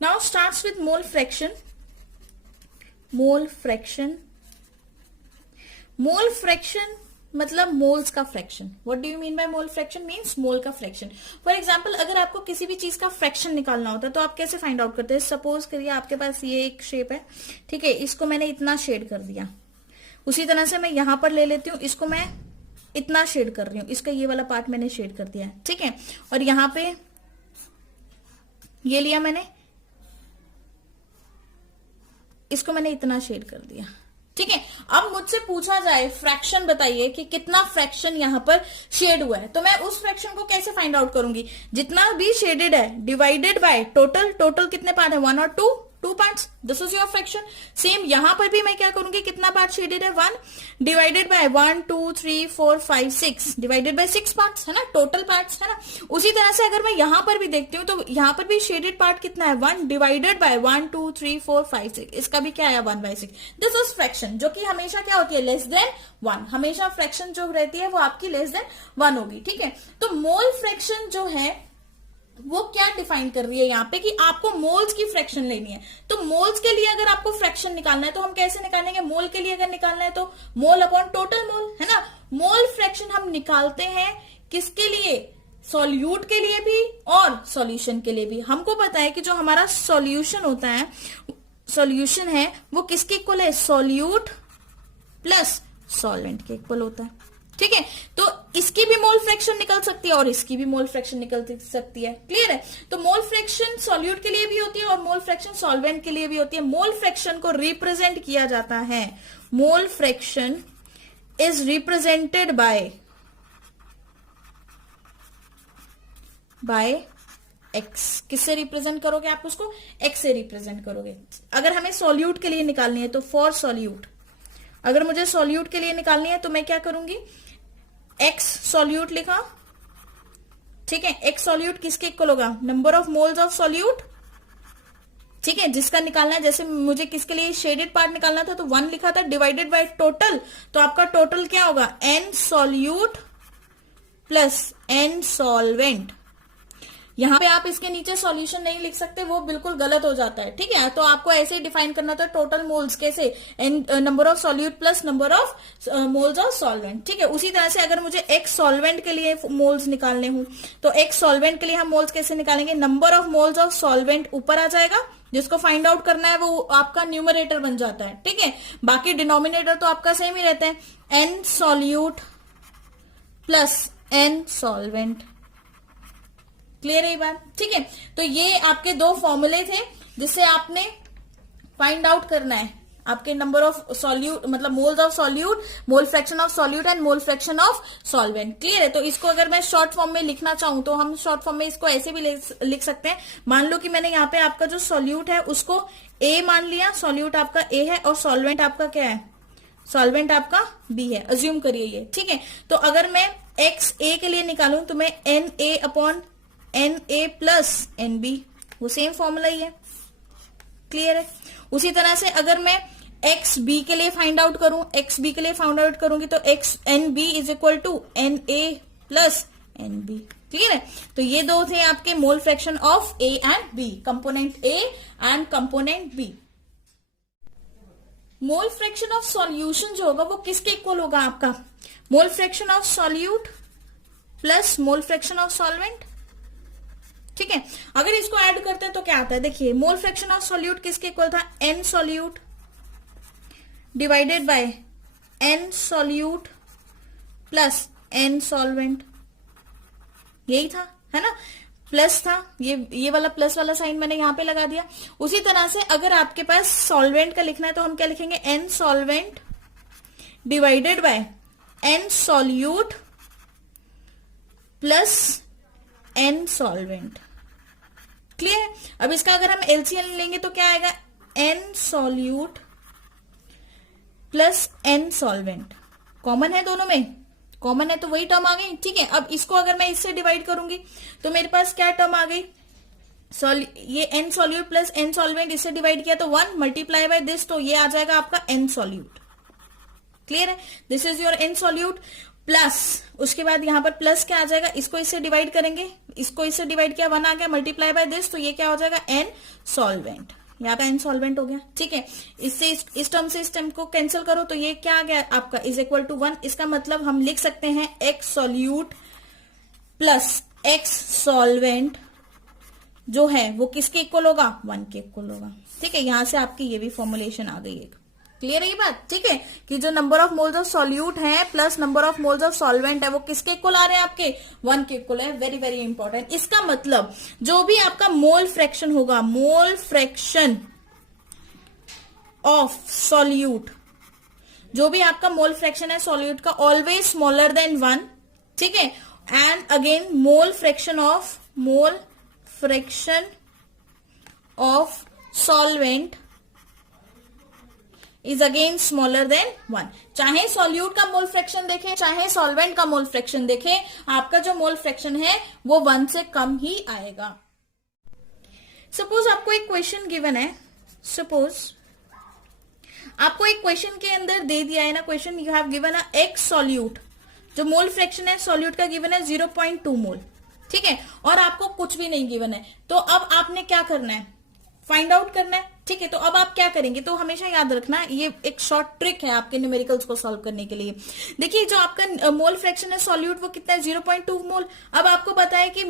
Now starts with mole fraction. Mole fraction, mole fraction मतलब moles का fraction. What do you mean by mole fraction? Means mole का fraction. For example अगर आपको किसी भी चीज का फ्रैक्शन निकालना होता है तो आप कैसे फाइंड आउट करते हैं? सपोज करिए आपके पास ये एक शेप है, ठीक है, इसको मैंने इतना शेड कर दिया. उसी तरह से मैं यहां पर ले लेती हूं, इसको मैं इतना शेड कर रही हूं, इसका ये वाला पार्ट मैंने शेड कर दिया है, ठीक है. और यहां पे ये लिया मैंने, इसको मैंने इतना शेड कर दिया, ठीक है. अब मुझसे पूछा जाए फ्रैक्शन बताइए कि कितना फ्रैक्शन यहां पर शेड हुआ है, तो मैं उस फ्रैक्शन को कैसे फाइंड आउट करूंगी? जितना भी शेडेड है डिवाइडेड बाय टोटल. टोटल कितने पार्ट है? 1 और 2 parts. This is your fraction. Same यहां पर भी मैं क्या करूंगी? कितना पार्ट शेडेड है? 1 divided by 1 2 3 4 5 6 divided by 6 parts, है ना, टोटल पार्ट्स, है ना. उसी तरह से अगर मैं यहां पर भी देखती हूँ तो यहां पर भी शेडेड पार्ट कितना है? 1 डिवाइडेड बाय 1 2 3 4 5 6. इसका भी क्या आया? 1/6. दिस इज फ्रैक्शन, जो कि हमेशा क्या होती है? Less than 1. हमेशा फ्रैक्शन जो रहती है वो आपकी लेस देन 1 होगी, ठीक है. तो मोल फ्रैक्शन जो है वो क्या डिफाइन कर रही है यहाँ पे कि आपको मोल्स की फ्रैक्शन लेनी है. तो मोल्स के लिए अगर आपको फ्रैक्शन निकालना है तो हम कैसे निकालेंगे? मोल के लिए अगर निकालना है तो मोल अपॉन टोटल मोल, है ना. मोल फ्रैक्शन हम निकालते हैं किसके लिए? सॉल्यूट के लिए भी और सॉल्यूशन के लिए भी. हमको पता है कि जो हमारा सॉल्यूशन होता है, सॉल्यूशन है, वो किसके इक्वल है? सॉल्यूट प्लस सॉल्वेंट के इक्वल होता है, ठीक है. तो इसकी भी मोल फ्रैक्शन निकल सकती है और इसकी भी मोल फ्रैक्शन निकल सकती है. क्लियर है? तो मोल फ्रैक्शन सॉल्यूट के लिए भी होती है और मोल फ्रैक्शन सॉल्वेंट के लिए भी होती है. मोल फ्रैक्शन को रिप्रेजेंट किया जाता है, mole fraction is represented by x. किससे रिप्रेजेंट करोगे आप उसको? एक्स से रिप्रेजेंट करोगे. अगर हमें सॉल्यूट के लिए निकालनी है तो फॉर सॉल्यूट, अगर मुझे सॉल्यूट के लिए निकालनी है तो मैं क्या करूंगी? एक्स सॉल्यूट लिखा, ठीक है. एक्स सॉल्यूट किसके इक्वल होगा? Number of moles of solute, ठीक है, जिसका निकालना है. जैसे मुझे किसके लिए शेडेड पार्ट निकालना था तो 1 लिखा था डिवाइडेड बाय टोटल. तो आपका टोटल क्या होगा? N solute plus n solvent. यहां पे आप इसके नीचे सॉल्यूशन नहीं लिख सकते, वो बिल्कुल गलत हो जाता है, ठीक है. तो आपको ऐसे ही डिफाइन करना था टोटल मोल्स. कैसे? Number of solute plus number of moles of solvent, ठीक है. उसी तरह से अगर मुझे एक्स सॉल्वेंट के लिए मोल्स निकालने हो तो एक्स सॉल्वेंट के लिए हम मोल्स कैसे निकालेंगे? Number of moles of solvent ऊपर आ जाएगा, जिसको फाइंड आउट करना है वो आपका न्यूमरेटर बन जाता है, ठीक है. बाकी डिनोमिनेटर तो आपका सेम ही रहता है. N solute plus n solvent. Clear है ये बात? ठीक है. तो ये आपके 2 फॉर्मूले थे जिससे आपने फाइंड आउट करना है आपके नंबर ऑफ सॉल्यूट, मतलब moles of solute, mole fraction of solute and mole fraction of solvent. Clear है? तो इसको अगर मैं शॉर्ट फॉर्म में लिखना चाहूं तो हम शॉर्ट फॉर्म में इसको ऐसे भी लिख सकते हैं. मान लो कि मैंने यहाँ पे आपका जो सॉल्यूट है उसको ए मान लिया, सॉल्यूट आपका ए है और सॉल्वेंट आपका क्या है? सॉल्वेंट आपका बी है. अज्यूम करिए ये, ठीक है. तो अगर मैं एक्स ए के लिए निकालूं तो मैं n a upon n a plus n b, वो सेम फॉर्मूला ही है. क्लियर है? उसी तरह से अगर मैं एक्स बी के लिए फाइंड आउट करूं, एक्स बी के लिए फाइंड आउट करूंगी तो x n b is equal to n a plus n b. Clear है? तो ये 2 थे आपके mole fraction of a and b, component a and component b. Mole fraction of solution जो होगा वो किसके इक्वल होगा? आपका mole fraction of solute plus mole fraction of solvent, ठीक है. अगर इसको ऐड करते हैं तो क्या आता है? देखिए, मोल फ्रैक्शन ऑफ सॉल्यूट किसके इक्वल था? N solute divided by n solute plus n solvent. यही था, है ना, प्लस था. ये वाला प्लस वाला साइन मैंने यहां पे लगा दिया. उसी तरह से अगर आपके पास सॉल्वेंट का लिखना है तो हम क्या लिखेंगे? N solvent divided by n solute plus n solvent. Clear है? अब इसका अगर हम एलसीएम लेंगे तो क्या आएगा? N solute plus n solvent. Common है दोनों में, कॉमन है तो वही टर्म आ गई, ठीक है. अब इसको अगर मैं इससे डिवाइड करूंगी तो मेरे पास क्या टर्म आ गई? ये n solute plus n solvent, इससे डिवाइड किया तो 1 मल्टीप्लाई बाय दिस, तो ये आ जाएगा आपका एन सॉल्यूट. क्लियर है? This is your n solute. Plus उसके बाद यहां पर प्लस क्या आ जाएगा, इसको इससे डिवाइड करेंगे, इसको इससे डिवाइड किया 1 आ गया, मल्टीप्लाई बाय दिस, तो ये क्या हो जाएगा एन सॉल्वेंट, यहाँ पे एन सॉल्वेंट हो गया। ठीक है, इससे इस टर्म से इस टर्म को कैंसिल करो तो ये क्या आ गया आपका इज इक्वल टू 1। इसका मतलब हम लिख सकते हैं x solute plus x solvent जो है वो किसके इक्वल होगा, 1 के इक्वल होगा। ठीक है, यहां से आपकी ये भी फॉर्मुलेशन आ गई एक। क्लियर है ये बात? ठीक है, कि जो number of moles of solute है plus number of moles of solvent है वो किसके इक्वल आ रहे हैं आपके, 1 के इक्वल है। Very very important. इसका मतलब जो भी आपका मोल फ्रैक्शन होगा, मोल फ्रैक्शन ऑफ सॉल्यूट, जो भी आपका मोल फ्रैक्शन है सॉल्यूट का, ऑलवेज स्मॉलर देन 1। ठीक है, and again mole fraction of solvent is again smaller than 1। चाहे सॉल्यूट का मोल फ्रैक्शन देखें चाहे सॉल्वेंट का मोल फ्रैक्शन देखें, आपका जो मोल फ्रैक्शन है वो 1 से कम ही आएगा। सपोज आपको एक क्वेश्चन गिवन है, सपोज आपको एक क्वेश्चन के अंदर दे दिया है ना, question you have given a x solute, जो मोल फ्रैक्शन है सॉल्यूट का गिवन है 0.2 मोल। ठीक है, और आपको कुछ भी नहीं गिवन है, तो अब आपने क्या करना है, फाइंड आउट करना है। ठीक है, तो अब आप क्या करेंगे, तो हमेशा याद रखना ये एक शॉर्ट ट्रिक है आपके न्यूमेरिकल्स को सॉल्व करने के लिए। देखिए जो आपका मोल फ्रैक्शन है सॉल्यूट वो कितना है, 0.2 मोल। अब आपको पता है कि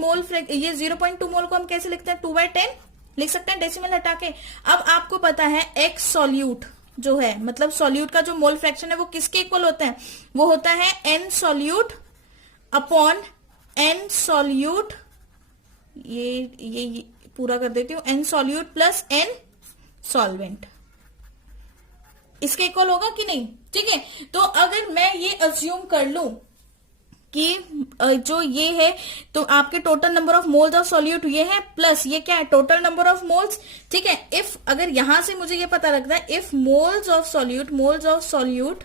ये 0.2 मोल को हम कैसे लिखते हैं, 2/10 लिख सकते हैं डेसिमल हटा के। अब आपको पता है एक्स सॉल्यूट जो है, मतलब सॉल्यूट का जो मोल फ्रैक्शन है वो किसके इक्वल होता है, वो होता है n solute upon n solute, ये पूरा कर देती हूं, n solute plus n solvent, इसके इक्वल होगा कि नहीं। ठीक है, तो अगर मैं ये अज्यूम कर लूं कि जो ये है तो आपके total number of moles of solute ये है, प्लस ये क्या है टोटल नंबर ऑफ मोल्स। ठीक है, इफ अगर यहां से मुझे ये पता लगता है if moles of solute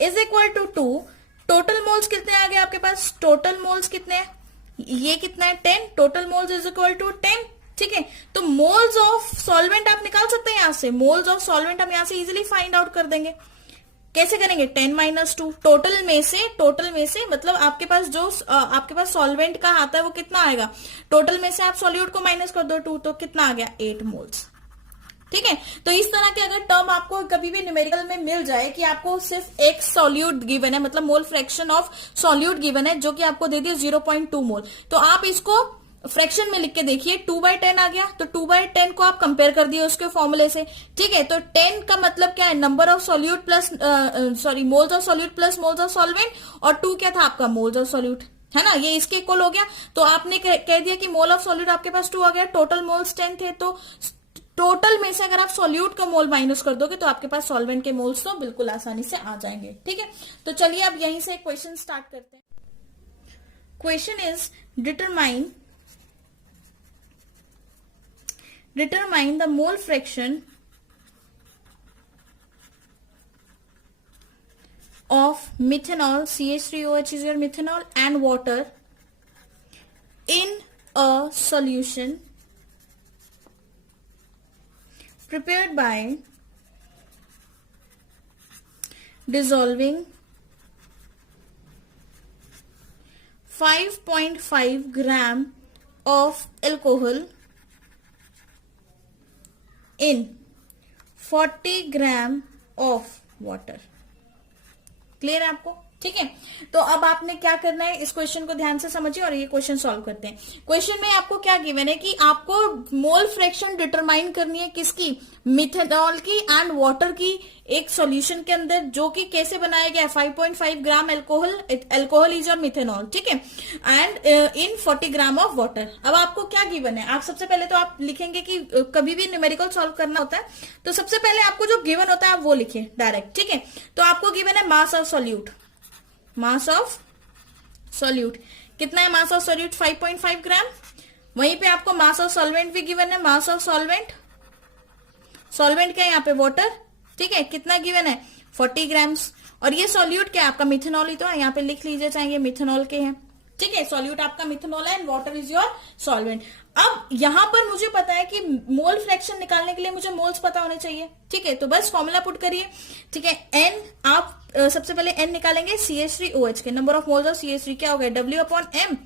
is equal to 2, total moles कितने आ गए आपके पास, टोटल मोल्स कितने हैं, ये कितना है 10, total moles is equal to 10। ठीक है, तो मोल्स ऑफ सॉल्वेंट आप निकाल सकते हैं यहां से, मोल्स ऑफ सॉल्वेंट हम यहां से इजीली फाइंड आउट कर देंगे। कैसे करेंगे, 10 - 2, टोटल में से मतलब आपके पास सॉल्वेंट का आता है वो कितना आएगा, टोटल में से आप सॉल्यूट को माइनस कर दो 2, तो कितना आ गया 8 मोल्स। ठीक है, तो इस तरह के अगर टर्म आपको कभी भी न्यूमेरिकल में मिल जाए कि आपको सिर्फ एक सॉल्यूट गिवन है, मतलब मोल फ्रैक्शन ऑफ सॉल्यूट गिवन है जो कि आपको दे दिया 0.2 मोल, तो आप इसको फ्रैक्शन में लिख के देखिए 2/10 आ गया, तो 2/10 को आप कंपेयर कर दिए उसके फॉर्मूले से। ठीक है, तो 10 का मतलब क्या है, number of solute plus moles of solute plus moles of solvent, और 2 क्या था आपका मोल्स ऑफ सॉल्यूट, है ना, ये इसके इक्वल हो गया। तो आपने कह दिया कि मोल ऑफ सॉल्यूट आपके पास 2 आ गया, टोटल मोल्स 10 थे, तो टोटल में से अगर आप सॉल्यूट का मोल माइनस कर दोगे तो आपके पास सॉल्वेंट के मोल्स तो बिल्कुल आसानी से आ जाएंगे। ठीक है, तो चलिए अब यहीं से क्वेश्चन स्टार्ट करते हैं। Question is determine the mole fraction of methanol, CH3OH is your methanol, and water in a solution prepared by dissolving 5.5 gram of alcohol in 40 gram of water. Clear है आपको? ठीक है, तो अब आपने क्या करना है, इस क्वेश्चन को ध्यान से समझिए और ये क्वेश्चन सॉल्व करते हैं। क्वेश्चन में आपको क्या गिवन है कि आपको मोल फ्रैक्शन डिटरमाइन करनी है किसकी, मिथेनॉल की एंड वाटर की, एक सॉल्यूशन के अंदर जो कि कैसे बनाया गया है 5.5 ग्राम एल्कोहल इज और मिथेनॉल। ठीक है, and in 40 gram of water. अब आपको क्या गिवन है, आप सबसे पहले तो आप लिखेंगे कि कभी भी न्यूमेरिकल सॉल्व करना होता है तो सबसे पहले आपको जो गिवन होता है आप वो लिखिए डायरेक्ट। ठीक है, तो आपको गिवन है mass of solute, mass of solute कितना है, मास ऑफ सॉल्यूट 5.5 ग्राम। वहीं पे आपको मास ऑफ सॉल्वेंट भी गिवन है, मास ऑफ सॉल्वेंट, सॉल्वेंट क्या है यहाँ पे वाटर। ठीक है, कितना गिवन है 40 ग्राम्स, और ये सॉल्यूट क्या है आपका मिथेनॉल ही तो है, यहाँ पे लिख लीजिए चाहे ये मिथेनॉल के हैं। ठीक है, सॉल्यूट आपका मिथेनॉल है and water is your solvent. अब यहां पर मुझे पता है कि मोल फ्रैक्शन निकालने के लिए मुझे मोल्स पता होने चाहिए। ठीक है, तो बस फॉर्मूला पुट करिए। ठीक है, एन आप सबसे पहले एन निकालेंगे CH3OH के, number of moles of CH3 क्या हो गया, W/M,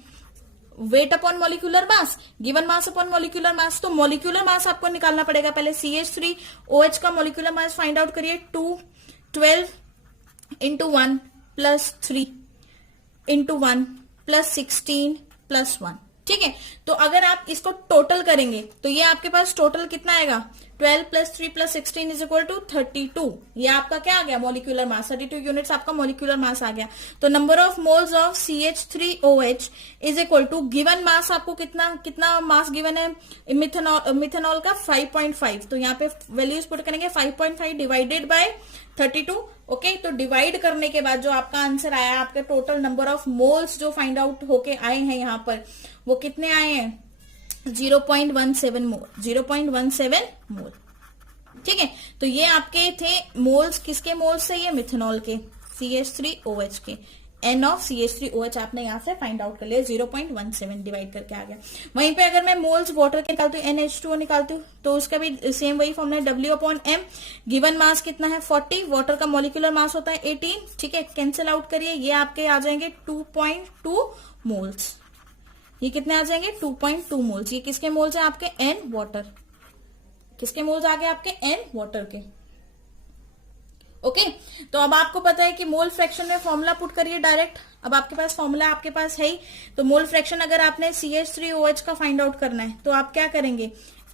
weight upon molecular mass, given mass upon molecular mass. तो मॉलिक्यूलर मास आपको निकालना पड़ेगा। पहले CH3OH का मॉलिक्यूलर मास फाइंड आउट करिए, 212 into 1 plus 3 into 1 plus 16 plus 1। ठीक है, तो अगर आप इसको टोटल करेंगे तो ये आपके पास टोटल कितना आएगा, 12 plus 3 plus 16 is equal to 32। ये आपका क्या आ गया, मॉलिक्यूलर मास, 32 यूनिट्स आपका मॉलिक्यूलर मास आ गया। तो number of moles of CH3OH is equal to given mass, आपको कितना मास गिवन है मिथेनॉल का 5.5। तो यहाँ पे वैल्यूज पुट करेंगे, 5.5 डिवाइडेड बाय 32। ओके, तो डिवाइड करने के बाद जो आपका आंसर आया, आपके टोटल नंबर ऑफ मोल्स जो फाइंड आउट होके आए हैं यहाँ पर, वो कितने आए हैं, 0.17 मोल, 0.17 मोल। ठीक है, तो ये आपके थे मोल्स, किसके मोल्स से, ये मिथेनॉल के, CH3OH के, N ऑफ CH3OH आपने यहां से फाइंड आउट कर लिया, 0.17 डिवाइड करके आ गया। वहीं पे अगर मैं मोल्स वाटर के निकालती हूँ, NH2O निकालती हूँ, तो उसका भी सेम वही फॉर्मूला है, W/M, गिवन मास कितना है 40, वाटर का मॉलिक्यूलर मास होता है 18। ठीक है, कैंसिल आउट करिए, ये आपके आ जाएंगे 2.2 मोल्स। ये कितने आ जाएंगे, 2.2 मोल्स। ये किसके मोल्स हैं, आपके N वाटर, किसके मोल्स आ गए, आपके N वाटर के। ओके, तो अब आपको पता है कि मोल फ्रैक्शन में फॉर्मूला पुट करिए डायरेक्ट। अब आपके पास फॉर्मूला आपके पास है ही, तो मोल फ्रैक्शन अगर आपने CH3OH का फाइंड आउट करना है तो आप क्या करेंगे,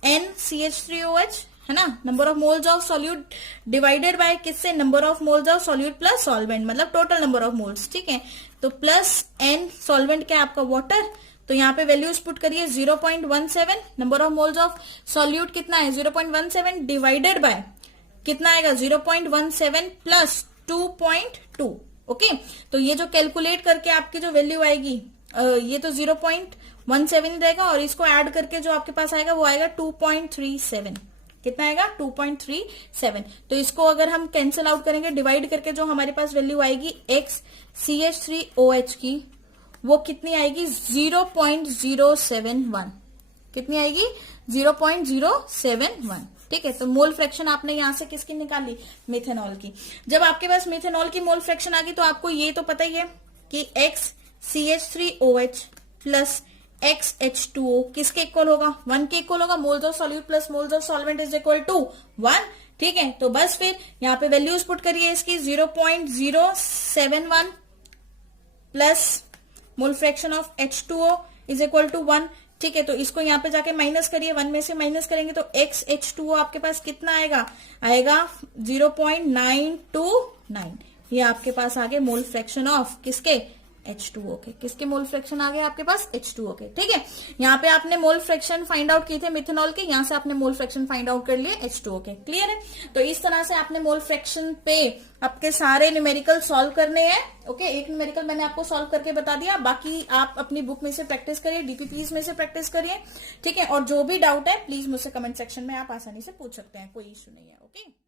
NCH3OH है ना, number of moles of solute divided by किससे, number of moles of solute plus solvent, मतलब टोटल नंबर ऑफ मोल्स। ठीक है, तो प्लस N सॉल्वेंट क्या आपका वाटर, तो यहाँ पे वैल्यूज पुट करिए, 0.17, number of moles of solute कितना है 0.17 डिवाइडेड बाय कितना आएगा, 0.17 प्लस 2.2। ओके, तो ये जो कैलकुलेट करके आपकी जो वैल्यू आएगी, ये तो 0.17 रहेगा, और इसको ऐड करके जो आपके पास आएगा वो आएगा 2.37। कितना आएगा, 2.37। तो इसको अगर हम कैंसिल आउट करेंगे, डिवाइड करके जो हमारे पास वैल्यू आएगी X CH3OH की, वो कितनी आएगी, 0.071। कितनी आएगी, 0.071। ठीक है, तो मोल फ्रैक्शन आपने यहां से किसकी निकाली, मिथेनॉल की। जब आपके पास मिथेनॉल की मोल फ्रैक्शन आ गई तो आपको ये तो पता ही है कि X CH3OH प्लस XH2O किसके इक्वल होगा, 1 के इक्वल होगा। Moles of solute plus moles of solvent is equal to 1। ठीक है, तो बस फिर यहाँ पे वैल्यूज पुट करिए इसकी, 0.071 plus mole fraction of H2O is equal to 1। ठीक है, तो इसको यहाँ पे जाके माइनस करिए, 1 में से माइनस करेंगे तो XH2O आपके पास कितना आएगा, 0.929। ये आपके पास आ गए मोल फ्रैक्शन ऑफ किसके, H2O के। किसके मोल फ्रैक्शन आ गए आपके पास, H2O के। ठीक है, यहाँ पे आपने मोल फ्रैक्शन फाइंड आउट किए थे मिथेनॉल के, यहाँ से आपने मोल फ्रैक्शन फाइंड आउट कर लिए H2O के। क्लियर है, तो इस तरह से आपने मोल फ्रैक्शन पे आपके सारे न्यूमेरिकल सॉल्व करने हैं। ओके, एक न्यूमेरिकल मैंने आपको सॉल्व करके बता दिया, बाकी आप अपनी बुक में से प्रैक्टिस करिए, DPPs में से प्रैक्टिस करिए। ठीक है, और जो भी डाउट है प्लीज मुझसे कमेंट सेक्शन में आप आसानी से पूछ सकते हैं, कोई इश्यू नहीं है। ओके।